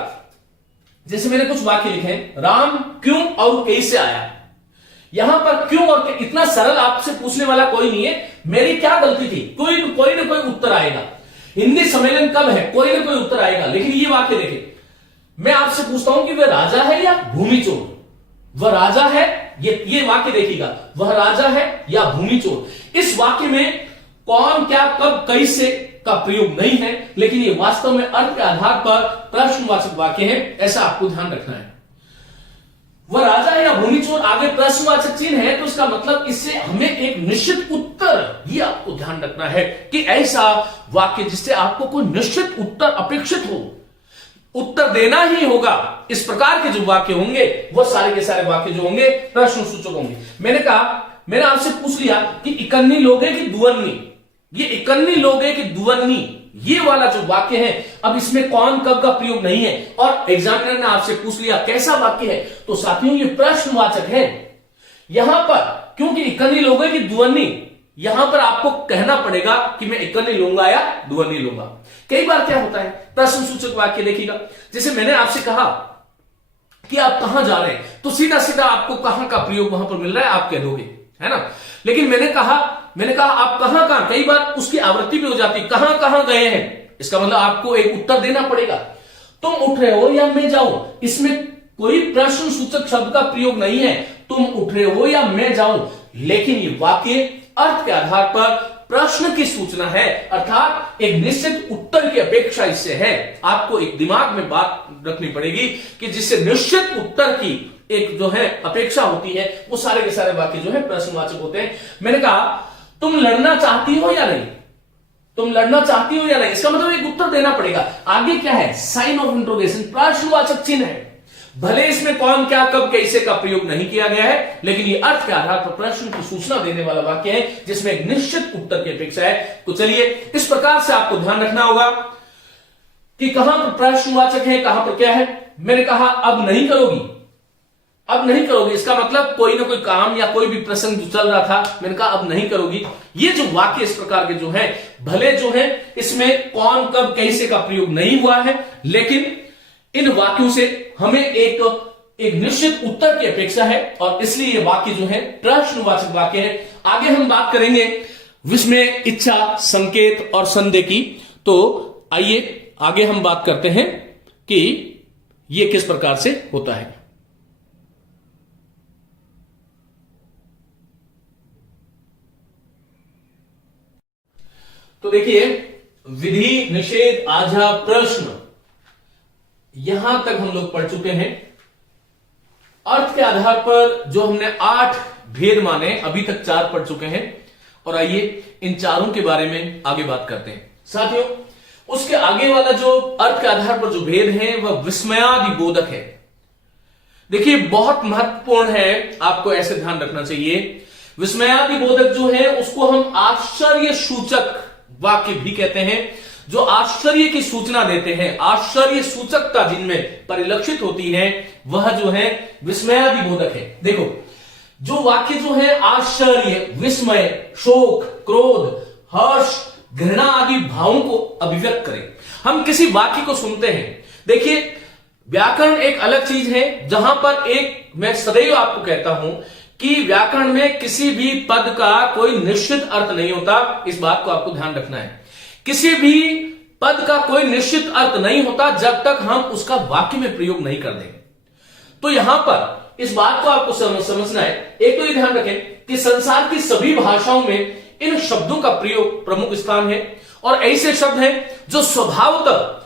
जैसे मैंने कुछ वाक्य लिखे हैं, राम क्यों और कैसे आया। यहां पर क्यों और इतना सरल आपसे पूछने वाला कोई नहीं है, मेरी क्या गलती थी, कोई ना कोई उत्तर आएगा। हिंदी सम्मेलन कब है, कोई ना कोई उत्तर आएगा। लेकिन ये वाक्य देखें, मैं आपसे पूछता हूं कि वह राजा है या भूमि चोर। वह राजा है, ये वाक्य देखिएगा, वह राजा है या भूमि चोर। इस वाक्य में कौन, क्या, कब, कैसे का प्रयोग नहीं है, लेकिन ये वास्तव में अर्थ के आधार पर प्रश्नवाचक वाक्य है, ऐसा आपको ध्यान रखना है। वह राजा है या भूमि चोर, आगे प्रश्नवाचक चिन्ह है, तो इसका मतलब इससे हमें एक निश्चित उत्तर, ये आपको ध्यान रखना है कि ऐसा वाक्य जिससे आपको कोई निश्चित उत्तर अपेक्षित हो, उत्तर देना ही होगा। इस प्रकार के जो वाक्य होंगे वो सारे के सारे वाक्य जो होंगे प्रश्न सूचक होंगे। मैंने आपसे पूछ लिया कि इकन्नी लोग है कि दुअन्नी, ये इकन्नी लोग है कि दुअन्नी, ये वाला जो वाक्य है, अब इसमें कौन, कब का प्रयोग नहीं है, और एग्जामिनर ने आपसे पूछ लिया कैसा वाक्य है, तो साथियों ये प्रश्नवाचक है। यहां पर क्योंकि इकन्नी लोग है कि दुअन्नी, यहां पर आपको कहना पड़ेगा कि मैं इकन्नी लूंगा या दुअन्नी लूंगा। कई बार क्या होता है, प्रश्न सूचक वाक्य देखिएगा, जैसे मैंने आपसे कहा कि आप कहां जा रहे हैं, तो सीधा सीधा आपको कहां का प्रयोग वहां पर मिल रहा है आप कह दोगे, है ना। लेकिन मैंने कहा आप कहां कहां, कई बार उसकी आवृत्ति भी हो जाती, कहां कहां गए हैं, इसका मतलब आपको एक उत्तर देना पड़ेगा। तुम उठ रहे हो या मैं जाऊं, इसमें कोई प्रश्न सूचक शब्द का प्रयोग नहीं है, तुम उठ रहे हो या मैं जाऊं, लेकिन ये वाक्य अर्थ के आधार पर प्रश्न की सूचना है, अर्थात एक निश्चित उत्तर की अपेक्षा इससे है। आपको एक दिमाग में बात रखनी पड़ेगी कि जिससे निश्चित उत्तर की एक जो है अपेक्षा होती है, वो सारे के सारे वाक्य जो है प्रश्नवाचक होते हैं। मैंने कहा तुम लड़ना चाहती हो या नहीं, तुम लड़ना चाहती हो या नहीं, इसका मतलब एक उत्तर देना पड़ेगा। आगे क्या है, साइन ऑफ इंट्रोगेशन, प्रश्नवाचक चिन्ह है। भले इसमें कौन क्या कब कैसे का प्रयोग नहीं किया गया है, लेकिन ये अर्थ के आधार पर प्रश्न की सूचना देने वाला वाक्य है जिसमें एक निश्चित उत्तर की अपेक्षा है। तो चलिए इस प्रकार से आपको ध्यान रखना होगा कि कहां पर प्रश्नवाचक है, कहां पर क्या है। मैंने कहा अब नहीं करोगी, अब नहीं करोगी, इसका मतलब कोई ना कोई काम या कोई भी प्रसंग जो चल रहा था, मैंने कहा अब नहीं करोगी। ये जो वाक्य इस प्रकार के जो है, भले जो है इसमें कौन कब कैसे का प्रयोग नहीं हुआ है, लेकिन इन वाक्यों से हमें एक निश्चित उत्तर की अपेक्षा है और इसलिए ये वाक्य जो है प्रश्नवाचक वाक्य है। आगे हम बात करेंगे विस्मय, इच्छा, संकेत और संदेह की। तो आइए आगे हम बात करते हैं कि ये किस प्रकार से होता है। तो देखिए, विधि, निषेध, आज्ञा, प्रश्न, यहां तक हम लोग पढ़ चुके हैं। अर्थ के आधार पर जो हमने 8 भेद माने, अभी तक 4 पढ़ चुके हैं और आइए इन चारों के बारे में आगे बात करते हैं। साथियों, उसके आगे वाला जो अर्थ के आधार पर जो भेद है वह विस्मयादि बोधक है। देखिए बहुत महत्वपूर्ण है, आपको ऐसे ध्यान रखना चाहिए। विस्मयादि बोधक जो है उसको हम आश्चर्य सूचक वाक्य भी कहते हैं, जो आश्चर्य की सूचना देते हैं, आश्चर्य सूचकता जिनमें परिलक्षित होती है, वह जो है विस्मयादि बोधक है। देखो, जो वाक्य जो है आश्चर्य, विस्मय, शोक, क्रोध, हर्ष, घृणा आदि भावों को अभिव्यक्त करें। हम किसी वाक्य को सुनते हैं, देखिए व्याकरण एक अलग चीज है, जहां पर एक मैं सदैव आपको कहता हूं कि व्याकरण में किसी भी पद का कोई निश्चित अर्थ नहीं होता। इस बात को आपको ध्यान रखना है। किसी भी पद का कोई निश्चित अर्थ नहीं होता जब तक हम उसका वाक्य में प्रयोग नहीं कर दें। तो यहां पर इस बात को आपको समझना है। एक तो ये ध्यान रखें कि संसार की सभी भाषाओं में इन शब्दों का प्रयोग प्रमुख स्थान है और ऐसे शब्द हैं जो स्वभावतः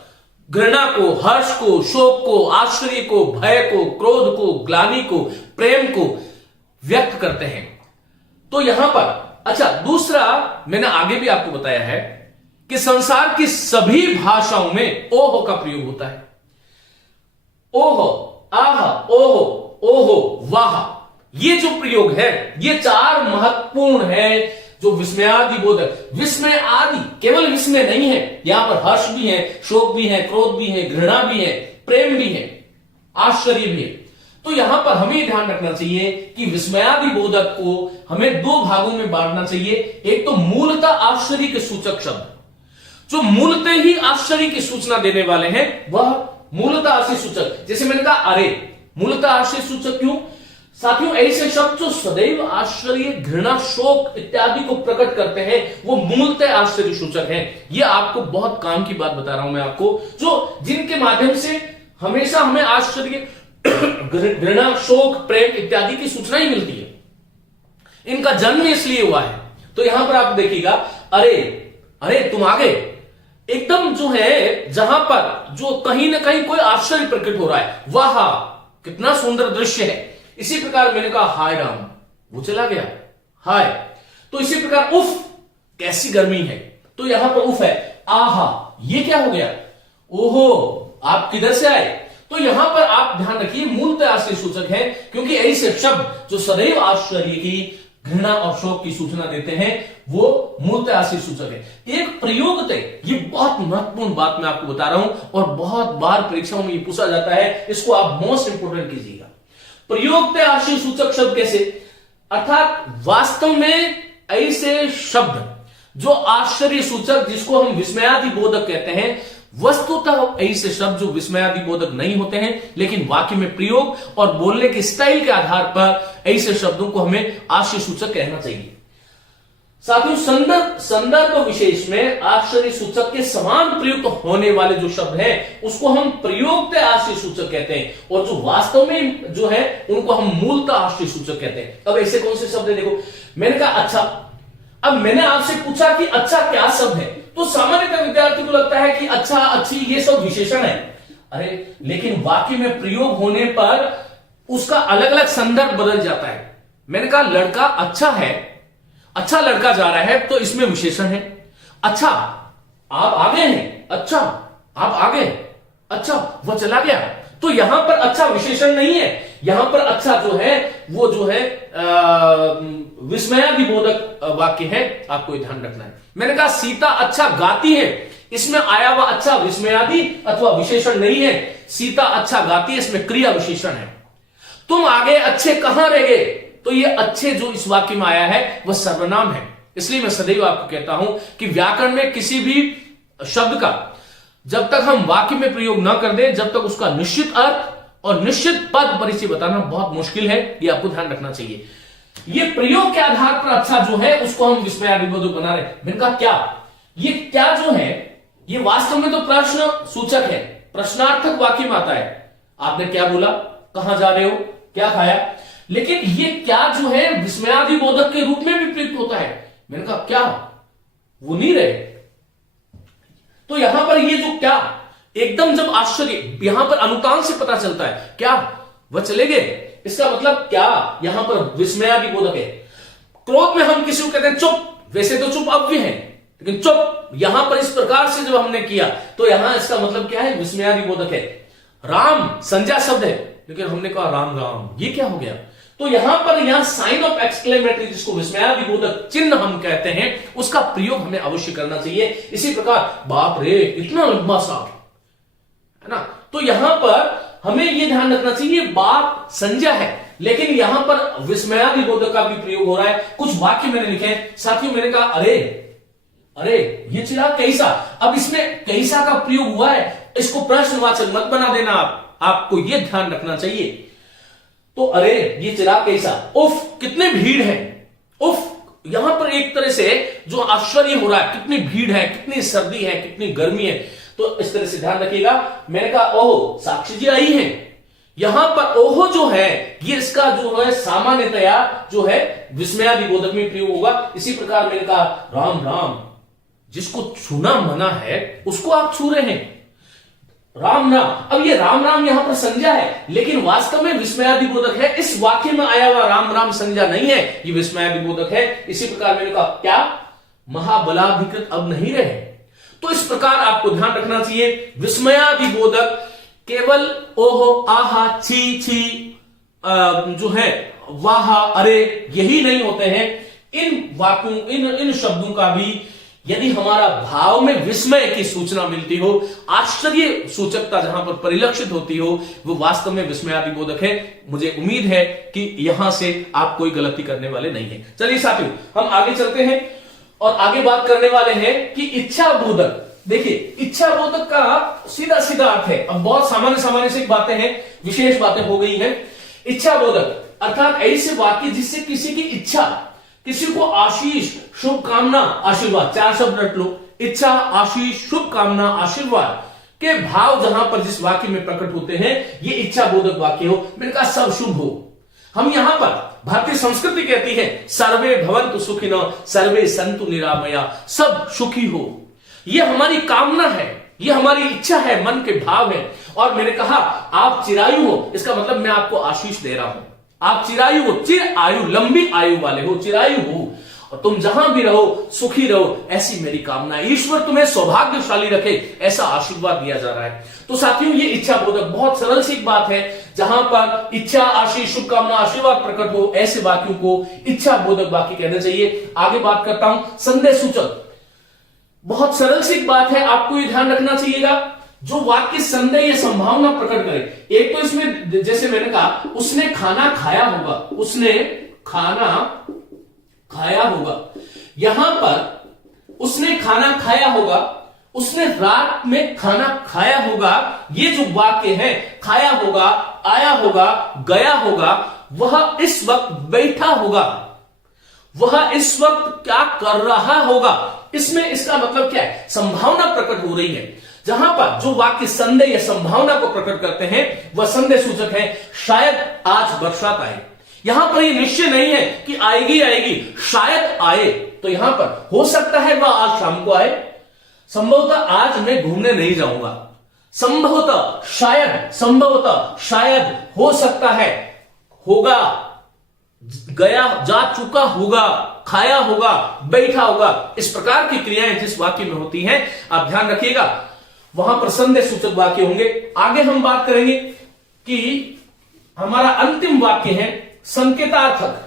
घृणा को, हर्ष को, शोक को, आश्चर्य को, भय को, क्रोध को, ग्लानि को, प्रेम को व्यक्त करते हैं। तो यहां पर अच्छा, दूसरा मैंने आगे भी आपको बताया है कि संसार की सभी भाषाओं में ओह का प्रयोग होता है। ओह, आह, ओह, ओहो, वाह, ये जो प्रयोग है ये 4 महत्वपूर्ण है जो विस्मयादि बोधक। विस्मय आदि केवल विस्मय नहीं है, यहां पर हर्ष भी है, शोक भी है, क्रोध भी है, घृणा भी है, प्रेम भी है, आश्चर्य भी है। तो यहां पर हमें ध्यान रखना चाहिए कि विस्मयादि बोधक को हमें 2 भागों में बांटना चाहिए। एक तो मूलतः आश्चर्य के सूचक शब्द, जो मूलतः ही आश्चर्य की सूचना देने वाले हैं, वह मूलतः आश्चर्य सूचक। जैसे मैंने कहा अरे, मूलतः आश्चर्य सूचक क्यों? साथियों, ऐसे शब्द जो सदैव आश्चर्य, घृणा, शोक इत्यादि को प्रकट करते हैं, वो मूलतः आश्चर्य सूचक हैं। ये आपको बहुत काम की बात बता रहा हूं मैं आपको, जो जिनके माध्यम से हमेशा हमें आश्चर्य, घृणा, शोक, प्रेम इत्यादि की सूचना ही मिलती है। इनका जन्म इसलिए हुआ है। तो यहां पर आप देखिएगा, अरे अरे तुम आ गए, एकदम जो है जहां पर जो कहीं ना कहीं कोई आश्चर्य प्रकट हो रहा है, वाह कितना सुंदर दृश्य है। इसी प्रकार मैंने कहा हाय राम, वो चला गया, हाय। तो इसी प्रकार उफ, कैसी गर्मी है, तो यहां पर उफ है। आहा, ये क्या हो गया, ओहो आप किधर से आए। तो यहां पर आप ध्यान रखिए मूलतः आश्चर्य सूचक है, क्योंकि ऐसे शब्द जो सदैव आश्चर्य की, घृणा और शोक की सूचना देते हैं, वो मूलतः आश्चर्य सूचक है। एक प्रयोगतः, ये बहुत महत्वपूर्ण बात मैं आपको बता रहा हूं और बहुत बार परीक्षाओं में ये पूछा जाता है, इसको आप मोस्ट इंपोर्टेंट कीजिएगा। प्रयोगतः आश्चर्य सूचक शब्द कैसे, अर्थात वास्तव में ऐसे शब्द जो आश्चर्य सूचक, जिसको हम विस्मयादि बोधक कहते हैं, वस्तुतः ऐसे शब्द जो विस्मयादिबोधक नहीं होते हैं, लेकिन वाक्य में प्रयोग और बोलने के स्टाइल के आधार पर ऐसे शब्दों को हमें आश्चर्य सूचक कहना चाहिए। साथियों, संदर्भ विशेष में आश्चर्य सूचक के समान प्रयुक्त होने वाले जो शब्द हैं उसको हम प्रयोक्त आश्चर्य सूचक कहते हैं, और जो वास्तव में जो है उनको हम मूलतः आश्चर्य सूचक कहते हैं। अब ऐसे कौन से शब्द है? देखो, मैंने कहा अच्छा। अब मैंने आपसे पूछा कि अच्छा क्या शब्द है, तो सामान्यतः विद्यार्थी को लगता है कि अच्छा, अच्छी, ये सब विशेषण है। अरे लेकिन वाक्य में प्रयोग होने पर उसका अलग अलग संदर्भ बदल जाता है। मैंने कहा लड़का अच्छा है, अच्छा लड़का जा रहा है, तो इसमें विशेषण है। अच्छा आप आगे हैं, अच्छा आप आगे, अच्छा वह चला गया, तो यहां पर अच्छा विशेषण नहीं है, यहां पर अच्छा जो है वो जो है विस्मयादिबोधक वाक्य है, आपको ध्यान रखना है। मैंने कहा सीता अच्छा गाती है, इसमें आया हुआ अच्छा विस्मयादि अथवा विशेषण नहीं है, सीता अच्छा गाती है, इसमें क्रिया विशेषण है। तुम आगे अच्छे कहां रह गए, तो ये अच्छे जो इस वाक्य में आया है वह सर्वनाम है। इसलिए मैं सदैव आपको कहता हूं कि व्याकरण में किसी भी शब्द का जब तक हम वाक्य में प्रयोग न कर दें, जब तक उसका निश्चित अर्थ और निश्चित पद परिचय बताना बहुत मुश्किल है, ये आपको ध्यान रखना चाहिए। ये प्रयोग के आधार पर अच्छा जो है उसको हम विस्मयादिबोधक बना रहे। मैंने कहा क्या, ये क्या जो है ये वास्तव में तो प्रश्न सूचक है, प्रश्नार्थक वाक्य में आता है। आपने क्या बोला, कहां जा रहे हो, क्या खाया, लेकिन ये क्या जो है विस्मयादिबोधक के रूप में भी प्रयुक्त होता है। मैंने कहा क्या, वो नहीं रहे, तो यहां पर ये जो क्या एकदम जब आश्चर्य यहां पर अनुतान से पता चलता है, क्या वह चले गए, इसका मतलब क्या यहां पर विस्मयादिबोधक है। क्रोध में हम किसी को कहते हैं चुप, वैसे तो चुप अव्यय है, लेकिन चुप यहां पर इस प्रकार से जब हमने किया तो यहां इसका मतलब क्या है, विस्मयादिबोधक है। राम संज्ञा शब्द है, लेकिन हमने कहा राम राम, ये क्या हो गया, तो यहां पर यहां साइन ऑफ एक्सक्लेमेटरी जिसको विस्मयादिबोधक चिन्ह हम कहते हैं उसका प्रयोग हमें अवश्य करना चाहिए। इसी प्रकार बाप रे इतना लंबा सा, है ना, तो यहां पर हमें यह ध्यान रखना चाहिए बाप संज्ञा है, लेकिन यहां पर विस्मयादिबोधक का भी प्रयोग हो रहा है। कुछ वाक्य मैंने लिखे हैं साथियों, मैंने कहा अरे अरे ये चिराग कैसा, अब इसमें कैसा का प्रयोग हुआ है, इसको प्रश्नवाचक मत बना देना, आपको यह ध्यान रखना चाहिए। तो अरे ये चिराग कैसा, उफ कितने भीड़ है, उफ यहां पर एक तरह से जो आश्चर्य हो रहा है, कितनी भीड़ है, कितनी सर्दी है, कितनी गर्मी है, तो इस तरह से ध्यान रखिएगा। मैंने कहा ओहो साक्षी जी आई हैं, यहां पर ओहो जो है ये इसका जो है सामान्यतया जो है विस्मयादिबोधक में प्रयोग होगा। इसी प्रकार मैंने कहा राम राम, जिसको छूना मना है उसको आप छू रहे हैं, राम राम। अब ये राम राम यहां पर संज्ञा है, लेकिन वास्तव में विस्मयादिबोधक है। इस वाक्य में आया हुआ राम राम संज्ञा नहीं है, ये विस्मयादिबोधक है। इसी प्रकार मैंने कहा क्या महाबलाभिकृत अब नहीं रहे, तो इस प्रकार आपको ध्यान रखना चाहिए। विस्मयादिबोधक केवल ओहो आहा छी छी जो है वाह अरे यही नहीं होते हैं। इन वाक्यों इन शब्दों का भी यदि हमारा भाव में विस्मय की सूचना मिलती हो, आश्चर्य सूचकता जहां पर परिलक्षित होती हो, वो वास्तव में विस्मयादिबोधक है। मुझे उम्मीद है कि यहां से आप कोई गलती करने वाले नहीं है। चलिए साथियों हम आगे चलते हैं और आगे बात करने वाले हैं कि इच्छा बोधक। देखिए इच्छा बोधक का सीधा सीधा अर्थ है, अब बहुत सामान्य से बातें हैं, विशेष बातें हो गई हैं। इच्छा बोधक अर्थात ऐसे वाक्य जिससे किसी की इच्छा, किसी को आशीष शुभकामना आशीर्वाद, चार शब्द रट लो, इच्छा आशीष शुभकामना आशीर्वाद के भाव जहां पर जिस वाक्य में प्रकट होते हैं ये इच्छा बोधक वाक्य हो। मैंने कहा सब शुभ हो। हम यहां पर भारतीय संस्कृति कहती है सर्वे भवन्तु सुखिनः सर्वे सन्तु निरामया, सब सुखी हो, ये हमारी कामना है, ये हमारी इच्छा है, मन के भाव है। और मैंने कहा आप चिरायु हो, इसका मतलब मैं आपको आशीष दे रहा हूं, आप चिरायु हो, चिर आयु लंबी आयु वाले हो, चिरायु हो, और तुम जहां भी रहो सुखी रहो, ऐसी मेरी कामना है। ईश्वर तुम्हें सौभाग्यशाली रखे, ऐसा आशीर्वाद दिया जा रहा है। तो साथियों ये इच्छा बोधक बहुत सरल सी बात है, जहां पर इच्छा आशीष शुभकामना आशीर्वाद प्रकट हो, ऐसे वाक्यों को इच्छा बोधक वाक्य कहना चाहिए। आगे बात करता हूं संदेह सूचक, बहुत सरल सी बात है, आपको ये ध्यान रखना चाहिएगा। जो वाक्य संदेह या संभावना प्रकट करे, एक तो इसमें जैसे मैंने कहा उसने खाना खाया होगा, उसने खाना खाया होगा, यहां पर उसने खाना खाया होगा उसने रात में खाना खाया होगा, ये जो वाक्य है, खाया होगा, आया होगा, गया होगा, वह इस वक्त बैठा होगा, वह इस वक्त क्या कर रहा होगा। इसमें इसका मतलब क्या है, संभावना प्रकट हो रही है। जहां पर जो वाक्य संदेह या संभावना को प्रकट करते हैं वह संदेह सूचक है। शायद आज बरसात आए, यहां पर यह निश्चय नहीं है कि आएगी आएगी, शायद आए, तो यहां पर हो सकता है वह आज शाम को आए, संभवतः आज मैं घूमने नहीं जाऊंगा, संभवतः शायद हो सकता है, होगा, गया, जा चुका होगा, खाया होगा, बैठा होगा। इस प्रकार की क्रियाएं जिस वाक्य में होती हैं, आप ध्यान रखिएगा, वहां पर संदेह सूचक वाक्य होंगे। आगे हम बात करेंगे कि हमारा अंतिम वाक्य है संकेतार्थक।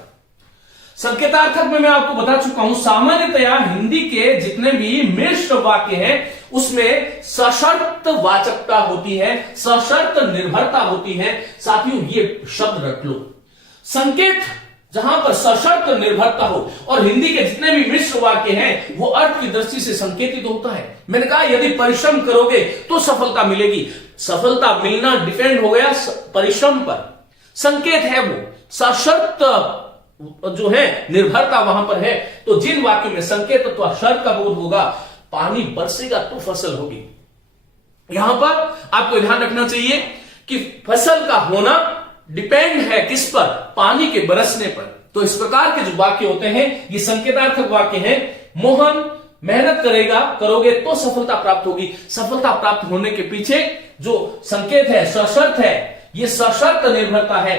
संकेतार्थक में मैं आपको बता चुका हूं, सामान्यतया हिंदी के जितने भी मिश्र वाक्य हैं उसमें सशर्त वाचकता होती है, सशर्त निर्भरता होती है। साथियों, ये शब्द रख लो, संकेत जहां पर सशर्त निर्भरता हो, और हिंदी के जितने भी मिश्र वाक्य हैं वो अर्थ की दृष्टि से संकेतित होता है। मैंने कहा यदि परिश्रम करोगे तो सफलता मिलेगी, सफलता मिलना डिपेंड हो गया परिश्रम पर। संकेत है वो, सशर्त जो है निर्भरता वहां पर है। तो जिन वाक्यों में संकेत तो शर्त का बोध होगा, पानी बरसेगा तो फसल होगी। यहां पर आपको ध्यान रखना चाहिए कि फसल का होना डिपेंड है किस पर, पानी के बरसने पर। तो इस प्रकार के जो वाक्य होते हैं ये संकेतार्थक वाक्य हैं। मोहन मेहनत करोगे तो सफलता प्राप्त होगी। सफलता प्राप्त होने के पीछे जो संकेत है, सशर्त है, ये सशर्त निर्भरता है।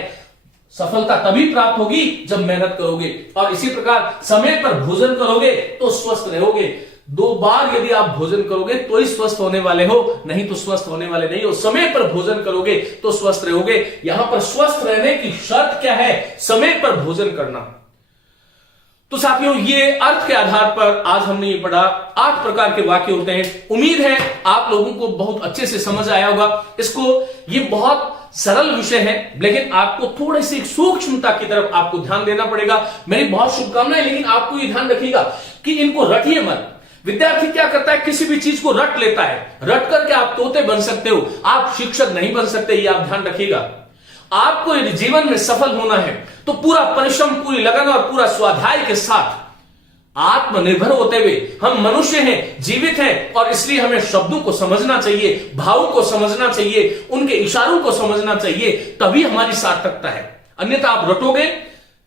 सफलता तभी प्राप्त होगी जब मेहनत करोगे। और इसी प्रकार समय पर भोजन करोगे तो स्वस्थ रहोगे। 2 बार यदि आप भोजन करोगे तो ही स्वस्थ होने वाले हो, नहीं तो स्वस्थ होने वाले नहीं हो। समय पर भोजन करोगे तो स्वस्थ रहोगे। यहां पर स्वस्थ रहने की शर्त क्या है, समय पर भोजन करना। तो साथियों, ये अर्थ के आधार पर आज हमने ये पढ़ा 8 प्रकार के वाक्य होते हैं। उम्मीद है आप लोगों को बहुत अच्छे से समझ आया होगा। ये बहुत सरल विषय है, लेकिन आपको थोड़ी सी सूक्ष्मता की तरफ आपको ध्यान देना पड़ेगा। मेरी बहुत शुभकामनाएं, लेकिन आपको ये ध्यान रखिएगा कि इनको रटिए मत। विद्यार्थी क्या करता है, किसी भी चीज को रट लेता है, रट करके आप तोते बन सकते हो, आप शिक्षक नहीं बन सकते, ये आप ध्यान रखिएगा। आपको यदि जीवन में सफल होना है तो पूरा परिश्रम, पूरी लगन और पूरा स्वाध्याय के साथ आत्मनिर्भर होते हुए, हम मनुष्य हैं, जीवित हैं, और इसलिए हमें शब्दों को समझना चाहिए, भावों को समझना चाहिए, उनके इशारों को समझना चाहिए, तभी हमारी सार्थकता है। अन्यथा आप रटोगे,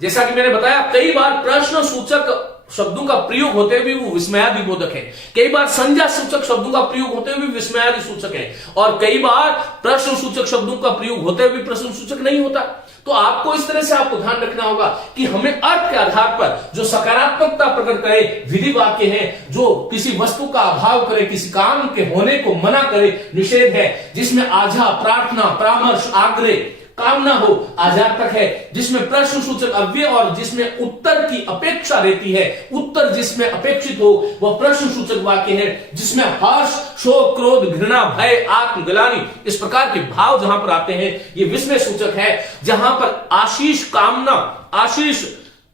जैसा कि मैंने बताया, कई बार प्रश्न सूचक शब्दों का प्रयोग होते हुए वो विस्मयादि बोधक है, कई बार संज्ञा सूचक शब्दों का प्रयोग होते हुए विस्मयादि सूचक है, और कई बार प्रश्न सूचक शब्दों का प्रयोग होते हुए प्रश्न सूचक नहीं होता। तो आपको इस तरह से आपको ध्यान रखना होगा कि हमें अर्थ के आधार पर जो सकारात्मकता प्रकट करे विधि वाक्य है, जो किसी वस्तु का अभाव करे, किसी काम के होने को मना करे, निषेध है, जिसमें आझा, प्रार्थना, परामर्श, आग्रह, कामना हो, आजातक है, जिसमें प्रश्न सूचक अव्यय और जिसमें उत्तर की अपेक्षा रहती है, उत्तर जिसमें अपेक्षित हो वह प्रश्न सूचक वाक्य है, जिसमें हर्ष, शोक, क्रोध, घृणा, भय, आत्मग्लानि, इस प्रकार के भाव जहां पर आते हैं ये विस्मय सूचक है। जहां पर आशीष, कामना, आशीष,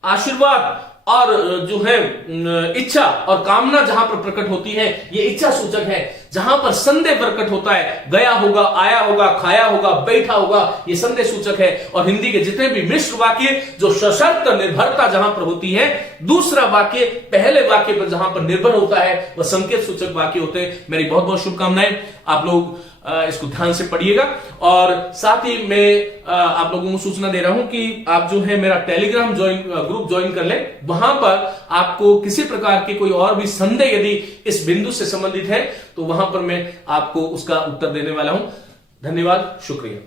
आशीर्वाद और जो है इच्छा और कामना जहां पर प्रकट होती है ये इच्छा सूचक है। जहां पर संदेह प्रकट होता है, गया होगा, आया होगा, खाया होगा, बैठा होगा, ये संदेह सूचक है। और हिंदी के जितने भी मिश्र वाक्य जो सशर्त निर्भरता जहां पर होती है, दूसरा वाक्य पहले वाक्य पर जहां पर निर्भर होता है वह संकेत सूचक वाक्य होते हैं। मेरी बहुत बहुत शुभकामनाएं, आप लोग इसको ध्यान से पढ़िएगा। और साथ ही मैं आप लोगों को सूचना दे रहा हूं कि आप जो है मेरा टेलीग्राम ग्रुप ज्वाइन कर लें। वहां पर आपको किसी प्रकार के कोई और भी संदेह यदि इस बिंदु से संबंधित है तो वहां पर मैं आपको उसका उत्तर देने वाला हूं। धन्यवाद, शुक्रिया।